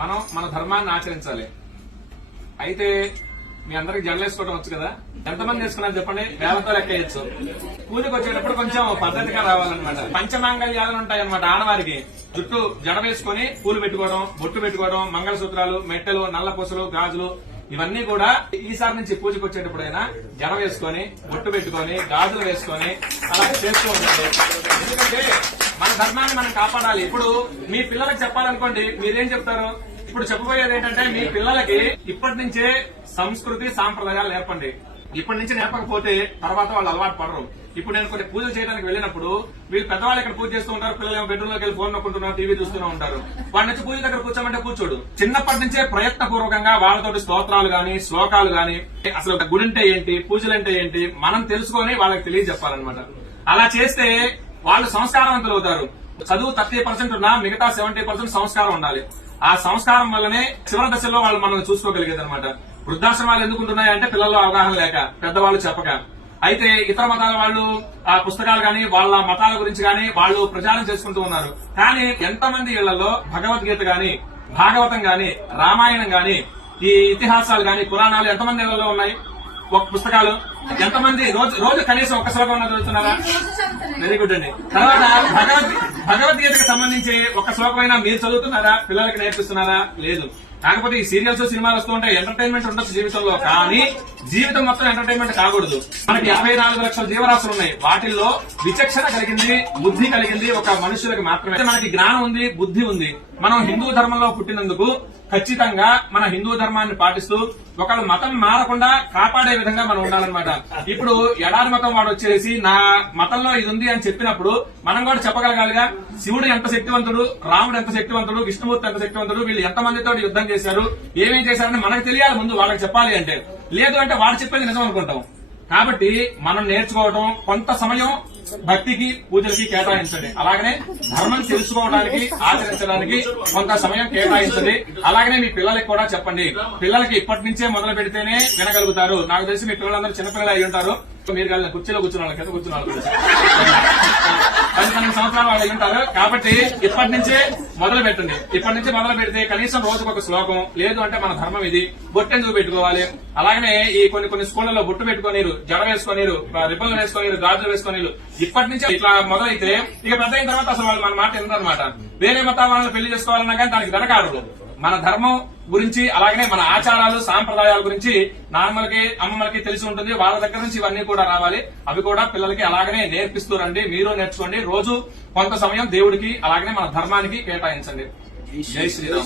మనం మన ధర్మాన్ని ఆచరించాలి. అయితే మీ అందరికి జడలేసుకోవడం వచ్చు కదా, ఎంతమంది వేసుకున్నారు చెప్పండి, వేలతో లెక్కేయచ్చు. పూజకు వచ్చేటప్పుడు కొంచెం పద్ధతిగా రావాలన్నమాట. పంచమాంగళ్యాలు ఉంటాయన్నమాట ఆడవారికి. జుట్టు జడ వేసుకుని పూలు పెట్టుకోవడం, బొట్టు పెట్టుకోవడం, మంగళసూత్రాలు, మెట్టెలు, నల్ల పూసలు, గాజులు ఇవన్నీ కూడా ఈసారి నుంచి పూజకు వచ్చేటప్పుడైనా జడ వేసుకొని, బొట్టు పెట్టుకొని, గాజులు వేసుకొని అలా చేస్తూ ఉండాలి. ఎందుకంటే మన ధర్మాన్ని మనం కాపాడాలి. ఇప్పుడు మీ పిల్లలకు చెప్పాలనుకోండి, మీరేం చెప్తారు? ఇప్పుడు చెప్పబోయేది ఏంటంటే, మీ పిల్లలకి ఇప్పటి నుంచే సంస్కృతి సాంప్రదాయాలు నేర్పండి. ఇప్పటి నుంచి నేర్పకపోతే తర్వాత వాళ్ళు అలవాటు పడరు. ఇప్పుడు నేను కొన్ని పూజలు చేయడానికి వెళ్ళినప్పుడు వీళ్ళు పెద్దవాళ్ళు ఇక్కడ పూజ చేస్తూ ఉంటారు, పిల్లలు బెడ్రూమ్ లోకి వెళ్ళి ఫోన్ నొక్కుంటున్నారు, టీవీ చూస్తూనే ఉంటారు. వాడి నుంచి పూజ దగ్గర కూర్చోమంటే కూర్చోడు. చిన్నప్పటి నుంచే ప్రయత్నపూర్వకంగా వాళ్ళతోటి స్తోత్రాలు గాని, శ్లోకాలు గాని, అసలు గుడి అంటే ఏంటి, పూజలు అంటే ఏంటి మనం తెలుసుకొని వాళ్ళకి తెలియజెప్పాలన్నమాట. అలా చేస్తే వాళ్ళు సంస్కారవంతులు అవుతారు. చదువు 30% ఉన్నా మిగతా 70% సంస్కారం ఉండాలి. ఆ సంస్కారం వల్లనే చివరి దశలో వాళ్ళు మనం చూసుకోగలిగేది అనమాట. వృద్ధాశ్రమాలు ఎందుకు ఉంటున్నాయంటే పిల్లల్లో అవగాహన లేక, పెద్దవాళ్ళు చెప్పక. అయితే ఇతర మతాల వాళ్ళు ఆ పుస్తకాలు గాని, వాళ్ళ మతాల గురించి గాని వాళ్ళు ప్రచారం చేసుకుంటూ ఉన్నారు. కానీ ఎంతమంది ఇళ్లలో భగవద్గీత గాని, భాగవతం గాని, రామాయణం గాని, ఈ ఇతిహాసాలు గాని, పురాణాలు ఎంతమంది ఇళ్లలో ఉన్నాయి? ఒక పుస్తకాలు ఎంతమంది రోజు కనీసం ఒక్క శ్లోకం చదువుతున్నారా? వెరీ గుడ్ అండి. తర్వాత భగవద్గీతకు సంబంధించి ఒక శ్లోకమైనా మీరు చదువుతున్నారా? పిల్లలకి నేర్పిస్తున్నారా? లేదు. కాకపోతే ఈ సీరియల్స్, సినిమాలు వస్తూ ఉంటాయి, ఎంటర్టైన్మెంట్ ఉండొచ్చు జీవితంలో. కానీ జీవితం మొత్తం ఎంటర్టైన్మెంట్ కాకూడదు. మనకి 54 లక్షల జీవరాశులు ఉన్నాయి. వాటిల్లో విచక్షణ కలిగింది, బుద్ధి కలిగింది ఒక మనుషులకి మాత్రమే. మనకి జ్ఞానం ఉంది, బుద్ధి ఉంది. మనం హిందూ ధర్మంలో పుట్టినందుకు ఖచ్చితంగా మన హిందూ ధర్మాన్ని పాటిస్తూ ఒకళ్ళ మతం మారకుండా కాపాడే విధంగా మనం ఉండాలన్నమాట. ఇప్పుడు ఎడారి మతం వాడు వచ్చేసి నా మతంలో ఇది ఉంది అని చెప్పినప్పుడు మనం కూడా చెప్పగలగాలిగా. శివుడు ఎంత శక్తివంతుడు, రాముడు ఎంత శక్తివంతుడు, విష్ణుమూర్తి ఎంత శక్తివంతుడు, వీళ్ళు ఎంతమందితో యుద్ధం చేశారు, ఏమేం చేశారని మనకు తెలియాలి ముందు, వాళ్ళకి చెప్పాలి అంటే. లేదు అంటే వాడు చెప్పేది నిజం అనుకుంటాం. కాబట్టి మనం నేర్చుకోవడం, కొంత సమయం భక్తికి, పూజలకి కేటాయించండి. అలాగనే ధర్మం తెలుసుకోవడానికి, ఆచరించడానికి కొంత సమయం కేటాయించండి. అలాగనే మీ పిల్లలకి కూడా చెప్పండి. పిల్లలకి ఇప్పటి నుంచే మొదలు పెడితేనే వినగలుగుతారు. నాకు తెలిసి మీ పిల్లలందరూ చిన్నపిల్లలు అయి ఉంటారు. మీరు కలిగిన కుర్చీలో కూర్చున్న కింద కూర్చున్న 10 సంవత్సరాలు వాళ్ళు ఉంటారు. కాబట్టి ఇప్పటి నుంచే మొదలు పెట్టండి. ఇప్పటి నుంచి మొదలు పెడితే కనీసం రోజుకు ఒక శ్లోకం, లేదు అంటే మన ధర్మం ఇది, బొట్టెందుకు పెట్టుకోవాలి. అలాగనే ఈ కొన్ని స్కూళ్లలో బొట్టు పెట్టుకోనీరు, జడ వేసుకోనీరు, రిబ్బన్లు వేసుకోనీరు, గాజులు వేసుకోనీరు. ఇప్పటి నుంచి ఇట్లా మొదలైతే ఇక పెద్ద అయిన తర్వాత అసలు వాళ్ళు మన మాట ఎందుకనమాట. వేరే మతాల వాళ్ళని పెళ్లి చేసుకోవాలన్నా కానీ దానికి వెనకాడరు. మన ధర్మం గురించి, అలాగనే మన ఆచారాలు, సాంప్రదాయాల గురించి నాన్నలకి, అమ్మమ్మలకి తెలిసి ఉంటుంది. వాళ్ళ దగ్గర నుంచి ఇవన్నీ కూడా రావాలి. అవి కూడా పిల్లలకి అలాగనే నేర్పిస్తూ రండి. మీరు నేర్చుకోండి. రోజు కొంత సమయం దేవుడికి, అలాగనే మన ధర్మానికి కేటాయించండి. జై శ్రీరామ్.